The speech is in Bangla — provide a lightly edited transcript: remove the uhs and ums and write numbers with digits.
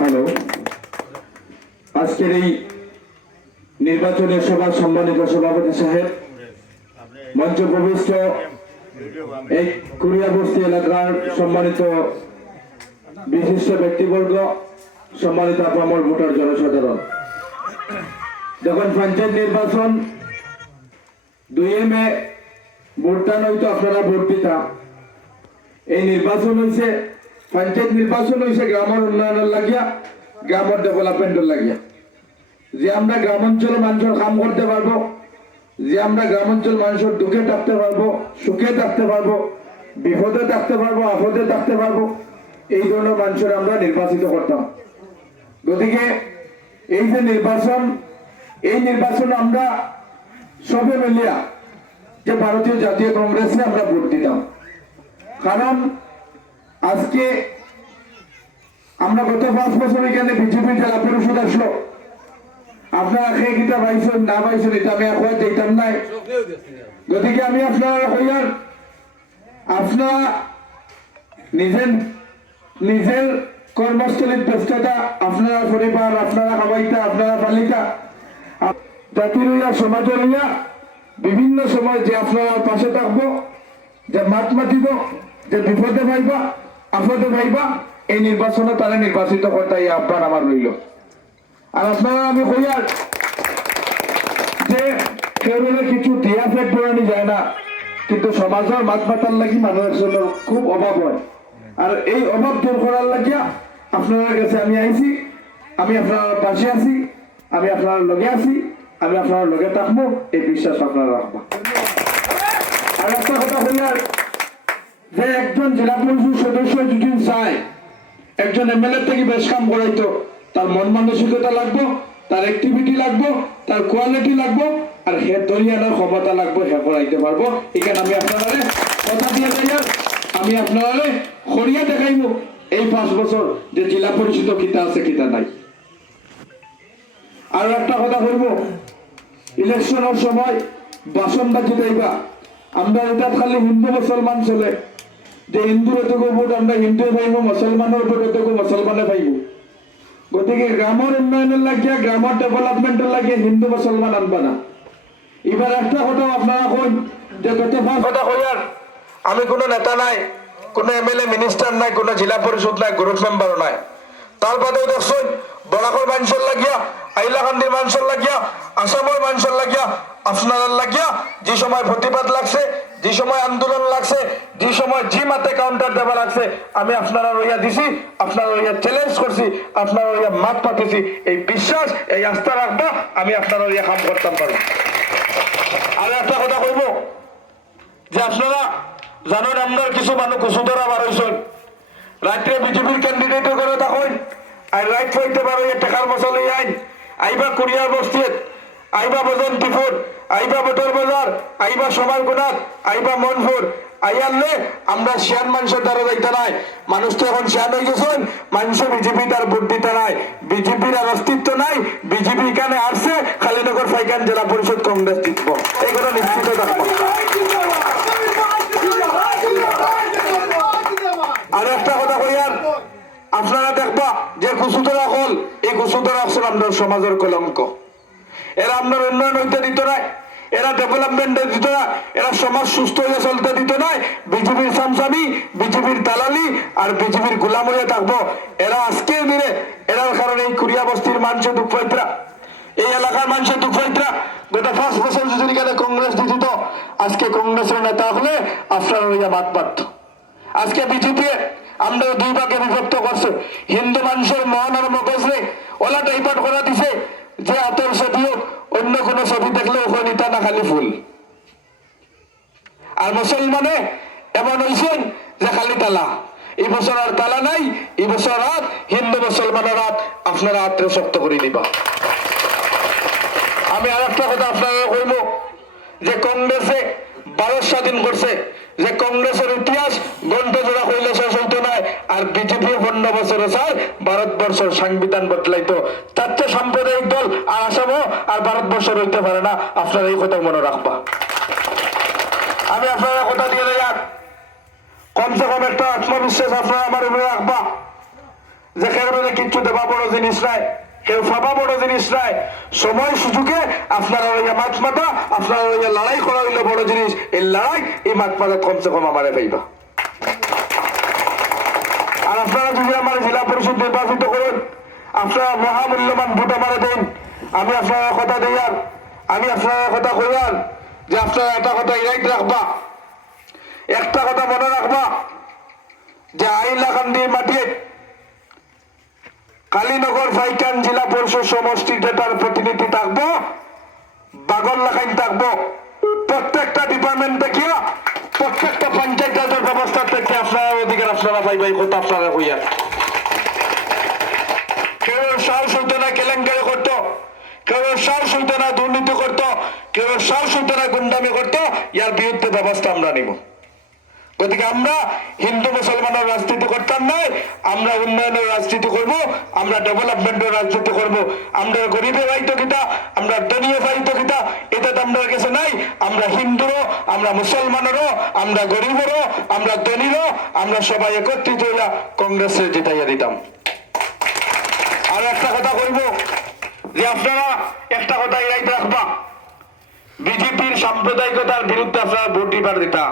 হ্যালো, আজকের এই নির্বাচনের সভা সম্মানিত সভাপতি সাহেব, মঞ্চ প্রবিষ্ট এই কুড়িয়া বস্তি এলাকার সম্মানিত বিশিষ্ট ব্যক্তিবর্গ, সম্মানিত আপামর ভোটার জনসাধারণ, যখন পঞ্চায়েত নির্বাচন 2 মে ভোটদান হইতো, আপনারা ভোট দিতা। এই নির্বাচন হয়েছে, পঞ্চায়েত নির্বাচন হয়েছে গ্রামের উন্নয়নের লাগিয়া, গ্রামের ডেভেলপমেন্টের লাগিয়া। যে আমরা গ্রামাঞ্চল মানুষের কাম করতে পারবো, যে আমরা গ্রামাঞ্চল মানুষের দুঃখে থাকতে পারবো, সুখে থাকতে পারবো, বিপদে থাকতে পারবো, আপদে থাকতে পারবো, এই ধরনের মানুষের আমরা নির্বাচিত করতাম। গতিকে এই যে নির্বাচন, এই নির্বাচন আমরা সবে মিলিয়া যে ভারতীয় জাতীয় কংগ্রেসে আমরা ভোট দিতাম। কারণ আজকে আমরা গত 5 বছর এখানে বিজেপির জেলা পরিষদ আসলো, আপনারা খেয়ে কিতা পাইছেন না পাইছেন এটা আমি এখন যেতাম নাই। গতিকে আমি আপনারা হইয়ার আপনারা নিজের কর্মস্থলীর ব্যস্ততা, আপনারা পরিবার, আপনারা খাবাইতা, আপনারা পালিতা, জাতির হইয়া সমাজের হইয়া বিভিন্ন সময় যে আপনারা পাশে থাকবো, যে মাত মাতিব, যে বিপদে ভাইবা, আপদে ভাইবা, এই নির্বাচনে তারা নির্বাচিত করতে এই আহ্বান আমার রইল। আর আপনারা আমি কইয়ার যে কেউ কিছু দিয়া ফেট পড়ানি যায় না, কিন্তু সমাজের মাত মাতার লাগি মানুষের জন্য খুব অভাব হয়। আর এই অভাব দূর করার লাগিয়া আপনার কাছে আমি আইছি, আমি আপনার পাশে আছি, আমি আপনার লগে আছি, আমি আপনার লগে থাকবো, এই বিশ্বাস আপনারা রাখবো। আর একটা কথা হইয়ার যে একজন জেলা পরিষদ সদস্য যদি চায় একজন এমএলএ থেকে বেশ কাম করাইতো, তার মন মানসিকতা লাগবো, তার অ্যাক্টিভিটি লাগবো, তার কোয়ালিটি লাগবো, আর হে দরিয়ানার ক্ষমতা লাগবো, হে করাইতে পারবো। এখানে আমি আপনারা কথা দিয়ে যাই, আমি আপনারা খড়িয়া দেখাইব এই 5 বছর যে জেলা পরিষদ কিতা আছে কিতা নাই। আর একটা কথা বলবো, ইলেকশনের সময় বাসনবাজি দেবা, আমরা এটা খালি হিন্দু মুসলমান চলে, যে হিন্দুর এতটুকু ভোট আমরা হিন্দু পাইব, মুসলমানের ভোট এতটুকু মুসলমানে পাইব। গতিকে গ্রামের উন্নয়নের লাগিয়া, গ্রামের ডেভেলপমেন্টের লাগিয়ে হিন্দু মুসলমান আনবা না। এবার একটা কথা আপনারা কই যে গত 5 কথা কইয়ার আমি কোনো নেতা নাই, কোনো এমএলএ মিনিস্টার নাই, কোনো জেলা পরিষদ নাই, গ্রুপ মেম্বারও নাই। তার বাদেও দেখছেন বরাকর মানুষের লাগিয়া, আইলাকান্দির মানুষের লাগিয়া, আসামের মানুষের লাগিয়া, আপনার লাগিয়া যে সময় প্রতিবাদ লাগছে, যে সময় আন্দোলন লাগছে, যে সময় জি মাতে কাউন্টার দেওয়া লাগছে, আমি আপনারা রইয়া দিছি, আপনারা রইয়া চ্যালেঞ্জ করছি, আপনারা রইয়া মাত পাতেছি। এই বিশ্বাস, এই আস্থা রাখবা, আমি আপনারা রইয়া কাম করতাম পারবো। আর একটা কথা কইব যে আপনারা জানেন আপনার কিছু মানুষ কুসুদরা বার হয়েছেন, রাত্রে বিজেপির ক্যান্ডিডেটের করে তখন আর রাইট হইতে পারো টাকার মশালে আইন আইবা কুড়িয়ার বস্তিত, আইবা বজন্তিপুর, আইবা বটর বাজার, আইবা সমারগুনাথ, আইবা মনপুর, আইয়ালে আমরা শিয়ান মানুষের দ্বারা যাইতে নাই। মানুষ তো এখন শিয়ান হয়ে গেছেন, মানুষ বিজেপি তার ভোট দিতে নাই, বিজেপির আর অস্তিত্ব নাই। বিজেপি এখানে আসছে খালিনগর ফাইকান জেলা পরিষদ কংগ্রেস জিতব, এই কথা নিশ্চিত থাকবো। আর একটা কথা কইয়ার আপনারা দেখবা যে কুসুদরা হল, এই কুসুদরা আসলে আমরা সমাজের কলঙ্ক। এরা আপনার উন্নয়ন হইতে দিত নাই, এরা ডেভেলপমেন্ট দিত না, এরা সমাজ সুস্থ হয়ে চলতে দিত নাই। বিজেপির সামসামি, বিজেপির দালালি আর বিজেপির গোলাম হয়ে থাকবো। এরা আজকের দিনে এরার কারণে এই কুড়িয়া বস্তির মানুষের দুঃখ পাইতরা, এই এলাকার মানুষের দুঃখ পাইতরা। গত 5 বছর যদি এখানে কংগ্রেস দিত, আজকে কংগ্রেসের নেতা হলে আপনারা হইয়া বাদ পারত। আজকে বিজেপি আমরা 2 ভাগে বিভক্ত করছে। হিন্দু মানুষের মন আর মগজরে ওলা ডাইভার্ট করা দিছে যে আতর ছবি হোক, অন্য কোন ছবি দেখলে ওখানে নিতা না খালি ফুল। আর মুসলমানে এমন হয়েছেন যে খালি তালা। এই বছর আর তালা নাই, এই বছর রাত হিন্দু মুসলমানের রাত আপনারা আত্রে শক্ত করে দিবা। আমি আর একটা কথা আপনারা কইব যে কংগ্রেসে 12 স্বাধীন করছে, যে কংগ্রেসের ইতিহাস গন্ড জোড়া হইলে শেষ হইতো না। আর বিজেপি 15 বছরে স্যার ভারতবর্ষের সংবিধান বদলাইতো। তার তো সাম্প্রদায়িক দল আর আসামও আর ভারতবর্ষের হইতে পারে না, আপনারা এই কথা মনে রাখবা। আমি আপনারা কথা দিয়ে দেয় কমসে কম এরকম একটা আত্মবিশ্বাস আপনারা আমার উপরে রাখবা যে কারণে কিচ্ছু দেবা বড় জিনিস নাই, কেউ পাবা বড় জিনিস নাই। সময় সুযোগে আপনারা ওই মাছ মাথা, আপনারা ওই লড়াই করা হইলে বড় জিনিস। এই লড়াই এই মাছ মাথা কমসে কম আমারে পাইবা। আর আপনারা যদি আমার জেলা পরিষদ নির্বাচিত করুন, আপনারা মহামূল্যবান ভোট আমারে দেন। আমি আপনারা কথা দিই, আর আমি আপনারা কথা কইয়ার যে আপনারা একটা কথা ইরাইট রাখবা, একটা কথা মনে রাখবা যে আইলাকান্দির মাটি কালীনগর ফাইকান জেলা পরিষদ সমষ্টিতে তার প্রতিনিধি থাকবো, বাগল্লাখাইন থাকবো। প্রত্যেকটা ডিপার্টমেন্ট দেখিয়া প্রত্যেকটা পঞ্চায়েতের ব্যবস্থা থেকে আপনারা অধিকার আপনারা পাইবাই কথা আপনারা হইয়া। কেউ সাহস হইতো না কেলেঙ্কারি করতো, কেউ সাহস হইতো না দুর্নীতি করতো, কেউ সাহস হইতো না গুন্ডামি করতো। ইয়ার বিরুদ্ধে ব্যবস্থা আমরা নিব। গতিকে আমরা হিন্দু মুসলমানের রাজনীতি করতাম নয়, আমরা উন্নয়নের রাজনীতি করব, আমরা ডেভেলপমেন্টের রাজনীতি করব। আমরা গরিবের রাইতো কিতা, আমরা ধনীয় রাইতো কিতা, এটা তো আমরা কাছে নাই। আমরা হিন্দুরও, আমরা মুসলমানেরও, আমরা গরিবেরও, আমরা ধনীরও, আমরা সবাই একত্রিত হইয়া কংগ্রেসে জিতাইয়া দিতাম। আর একটা কথা কইব যে আপনারা একটা কথা রাখবা, বিজেপির সাম্প্রদায়িকতার বিরুদ্ধে আপনারা ভোট দিবার দিতা।